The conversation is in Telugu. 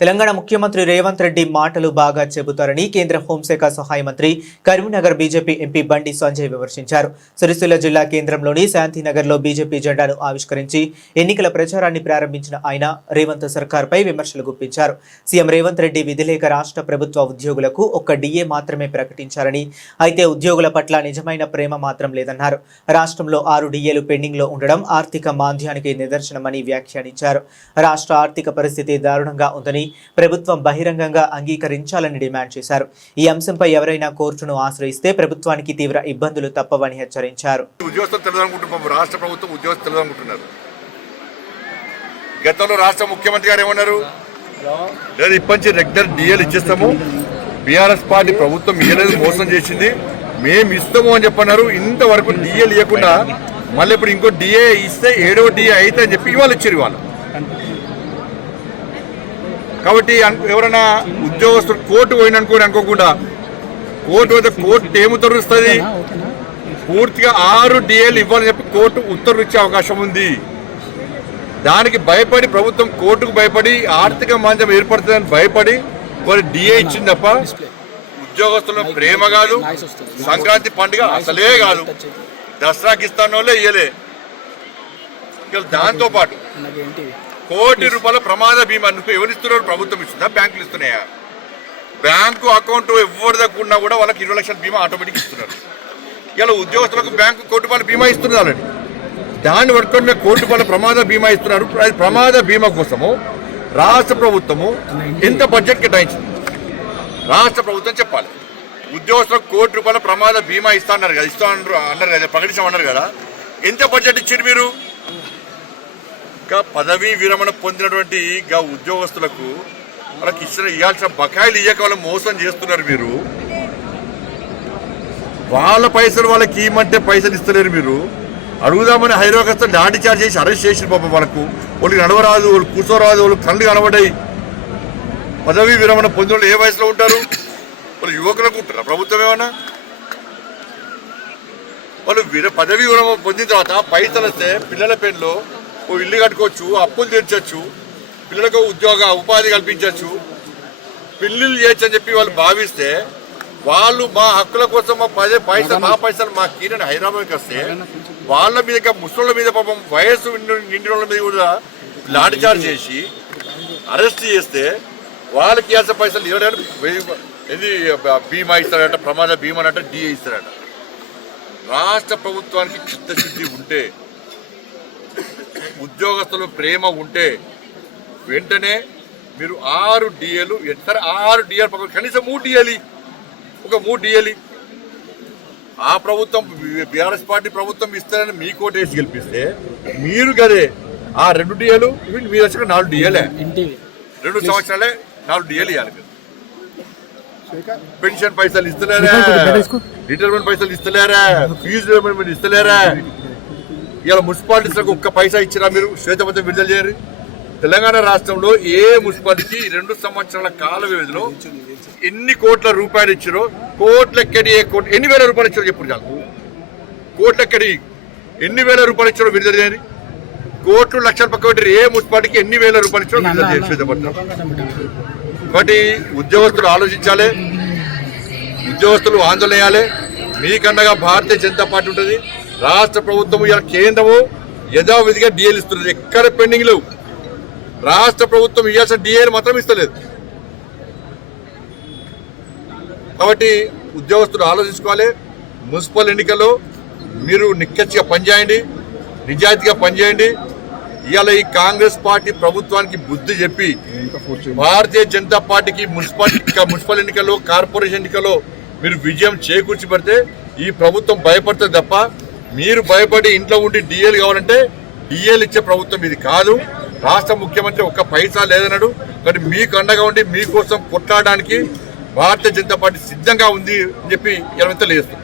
తెలంగాణ ముఖ్యమంత్రి రేవంత్ రెడ్డి మాటలు బాగా చెబుతారని కేంద్ర హోంశాఖ సహాయ మంత్రి కరీంనగర్ బీజేపీ ఎంపీ బండి సంజయ్ విమర్శించారు. సిరిసిల్ల జిల్లా కేంద్రంలోని శాంతినగర్లో బీజేపీ జెండాను ఆవిష్కరించి ఎన్నికల ప్రచారాన్ని ప్రారంభించిన ఆయన రేవంత్ సర్కార్పై విమర్శలు గుప్పించారు. సీఎం రేవంత్ రెడ్డి విధిలేక రాష్ట్ర ప్రభుత్వ ఉద్యోగులకు ఒక్క డిఏ మాత్రమే ప్రకటించారని, అయితే ఉద్యోగుల పట్ల నిజమైన ప్రేమ మాత్రం లేదన్నారు. రాష్ట్రంలో 6 డిఏలు పెండింగ్లో ఉండడం ఆర్థిక మాంద్యానికి నిదర్శనమని వ్యాఖ్యానించారు. రాష్ట్ర ఆర్థిక పరిస్థితి దారుణంగా ఉందని ప్రభుత్వం బహిరంగంగా అంగీకరించాలని డిమాండ్ చేశారు. ఈ అంశంపై ఎవరైనా కోర్టును ఆశ్రయిస్తే ప్రభుత్వానికి తీవ్ర ఇబ్బందులు తప్పవని హెచ్చరించారు. రాష్ట్ర ప్రభుత్వం ఉద్యోగస్తులు తెలుదనుకుంటున్నారు. గతంలో రాష్ట్ర ముఖ్యమంత్రి గారు ఏమన్నారు, లేదు ఇప్పటి రెగ్యులర్ డిఏలు ఇచ్చేస్తాము, బీఆర్ఎస్ పార్టీ ప్రభుత్వం ఇయ్యలేదు, మోసం చేసింది, మేము ఇస్తాము అని చెప్పన్నారు. ఇంతవరకు డిఏలు ఇవ్వకుండా మళ్ళీ ఇప్పుడు ఇంకో డిఏ ఇస్తే 7వ డిఏ అయితే అని చెప్పి ఇవాళ ఇచ్చారు. వాళ్ళు కాబట్టి ఎవరైనా ఉద్యోగస్తులు కోర్టు పోయిననుకోని అనుకోకుండా కోర్టు పోతే కోర్టు ఏమి ఉత్తర్వుస్తుంది, పూర్తిగా 6 డిఏలు ఇవ్వాలని చెప్పి కోర్టు ఉత్తర్వు ఇచ్చే అవకాశం ఉంది. దానికి భయపడి ప్రభుత్వం కోర్టుకు భయపడి ఆర్థిక మాంద్యం ఏర్పడుతుందని భయపడి వారు డిఏ ఇచ్చింది తప్ప ఉద్యోగస్తుల ప్రేమ కాదు. సంక్రాంతి పండుగ అసలే కాదు, దసరాకి ఇస్తాను వాళ్ళే ఇయ్యలే. దాంతో పాటు ₹1,00,00,000 ప్రమాద బీమా నువ్వు ఎవరిస్తున్నారు? ప్రభుత్వం ఇస్తుందా, బ్యాంకులు ఇస్తున్నాయా? బ్యాంకు అకౌంట్ ఎవరి దగ్గర ఉన్నా కూడా వాళ్ళకి 20 లక్షల బీమా ఆటోమేటిక్ ఇస్తున్నారు. ఇలా ఉద్యోగస్తులకు బ్యాంకు ₹1,00,00,000 బీమా ఇస్తున్నారు. దాన్ని పట్టుకొని మేము ₹1,00,00,000 ప్రమాద బీమా ఇస్తున్నారు. అది ప్రమాద బీమా కోసము రాష్ట్ర ప్రభుత్వము ఎంత బడ్జెట్ కేటాయించింది రాష్ట్ర ప్రభుత్వం చెప్పాలి. ఉద్యోగస్తులకు ₹1,00,00,000 ప్రమాద బీమా అన్నారు కదా, ప్రకటించామన్నారు కదా, ఎంత బడ్జెట్ ఇచ్చారు మీరు? పదవీ విరమణ పొందినటువంటి ఉద్యోగస్తులకు వాళ్ళకి ఇవ్వాల్సిన బకాయిలు ఇయ్యక వాళ్ళు మోసం చేస్తున్నారు. మీరు వాళ్ళ పైసలు వాళ్ళకి ఇవ్వమంటే పైసలు ఇస్తలేరు. మీరు అడుగుదామని హైదరాబాద్ లాఠీ చార్జ్ చేసి అరెస్ట్ చేసిన పాపం వాళ్ళకి నడవరాదు, వాళ్ళు కూర్చోరాదు, వాళ్ళు కళ్ళు కనబడ్డాయి. పదవీ విరమణ పొందిన వాళ్ళు ఏ వయసులో ఉంటారు? వాళ్ళు యువకులకు ఉంటారు. ప్రభుత్వం ఏమన్నా వాళ్ళు పదవీ విరమణ పొందిన తర్వాత పైసలు వస్తే పిల్లల పెన్లో ఓ ఇల్లు కట్టుకోవచ్చు, అప్పులు తీర్చచ్చు, పిల్లలకు ఉపాధి కల్పించవచ్చు, పెళ్లిళ్ళు చేయొచ్చు అని చెప్పి వాళ్ళు భావిస్తే వాళ్ళు మా హక్కుల కోసం మా పైసలు మా కీరని హైదరాబాద్కి వస్తే వాళ్ళ మీద ముసళ్ళ మీద పాపం వయసు నిండిన వాళ్ళ మీద కూడా లాఠీ చార్జ్ చేసి అరెస్ట్ చేస్తే వాళ్ళకి ఇవ్వాల్సిన పైసలు ఇది బీమా ఇస్తారట, ప్రమాద బీమా అంటే డిఏ ఇస్తారట. రాష్ట్ర ప్రభుత్వానికి చిత్తశుద్ధి ఉంటే, ఉద్యోగస్తులు ప్రేమ ఉంటే వెంటనే మీరు 6 డిఏలు 6 డిఏలు కనీసం 3 డిఏలు ఒక 3 డిఏలు ఆ ప్రభుత్వం బీఆర్ఎస్ పార్టీ ప్రభుత్వం ఇస్తారని మీ కోట వేసి గెలిపిస్తే మీరు కదే ఆ 2 డిఏలు మీరు వచ్చాక 4 డిఏలే 2 సంవత్సరాలే 4 డిఏలు ఇవ్వాలి. పెన్షన్ పైసలు ఇస్తలేరా, రిటైర్మెంట్ పైసలు ఇస్తలేరా, ఫీజు రిమెంట్ ఇస్తలేరా? ఇలా మున్సిపాలిటీస్లకు ఒక్క పైసా ఇచ్చినా మీరు శ్వేతపత్రం విడుదల చేయరు. తెలంగాణ రాష్ట్రంలో ఏ మున్సిపాలిటీకి 2 సంవత్సరాల కాల వ్యవధిలో ఎన్ని కోట్ల రూపాయలు ఇచ్చారో, కోట్లెక్కడి ఎన్ని వేల రూపాయలు ఇచ్చారో చెప్పు చాలు. కోట్లెక్కడి ఎన్ని వేల రూపాయలు ఇచ్చారో విడుదల చేయరు. కోట్లు లక్షల పక్క పెట్టి ఏ మున్సిపాలిటీకి ఎన్ని వేల రూపాయలు ఇచ్చారో విడుదల చేయరు శ్వేతపత్రం. కాబట్టి ఉద్యోగస్తులు ఆలోచించాలి, ఉద్యోగస్తులు ఆందోళన చేయాలి. మీకండగా భారతీయ జనతా పార్టీ ఉంటుంది. రాష్ట్ర ప్రభుత్వము ఇలా కేంద్రము యథావిధిగా డిఏలు ఇస్తున్నది, ఎక్కడ పెండింగ్ లేవు. రాష్ట్ర ప్రభుత్వం ఇవ్వాల్సిన డిఏలు మాత్రం ఇస్తలేదు. కాబట్టి ఉద్యోగస్తులు ఆలోచించుకోవాలి. మున్సిపల్ ఎన్నికల్లో మీరు నిక్కచ్చిగా పనిచేయండి, నిజాయితీగా పనిచేయండి. ఇవాళ ఈ కాంగ్రెస్ పార్టీ ప్రభుత్వానికి బుద్ధి చెప్పి భారతీయ జనతా పార్టీకి మున్సిపల్ ఎన్నికల్లో, కార్పొరేషన్ ఎన్నికల్లో మీరు విజయం చేకూర్చి పెడితే ఈ ప్రభుత్వం భయపడుతుంది తప్ప మీరు భయపడి ఇంట్లో ఉండి డిఏలు కావాలంటే డిఏలు ఇచ్చే ప్రభుత్వం ఇది కాదు. రాష్ట్ర ముఖ్యమంత్రి ఒక్క పైసా లేదన్నాడు. కానీ మీకు అండగా ఉండి మీకోసం కొట్లాడడానికి భారతీయ జనతా పార్టీ సిద్ధంగా ఉంది అని చెప్పి ఇలా తెలియజేస్తుంది.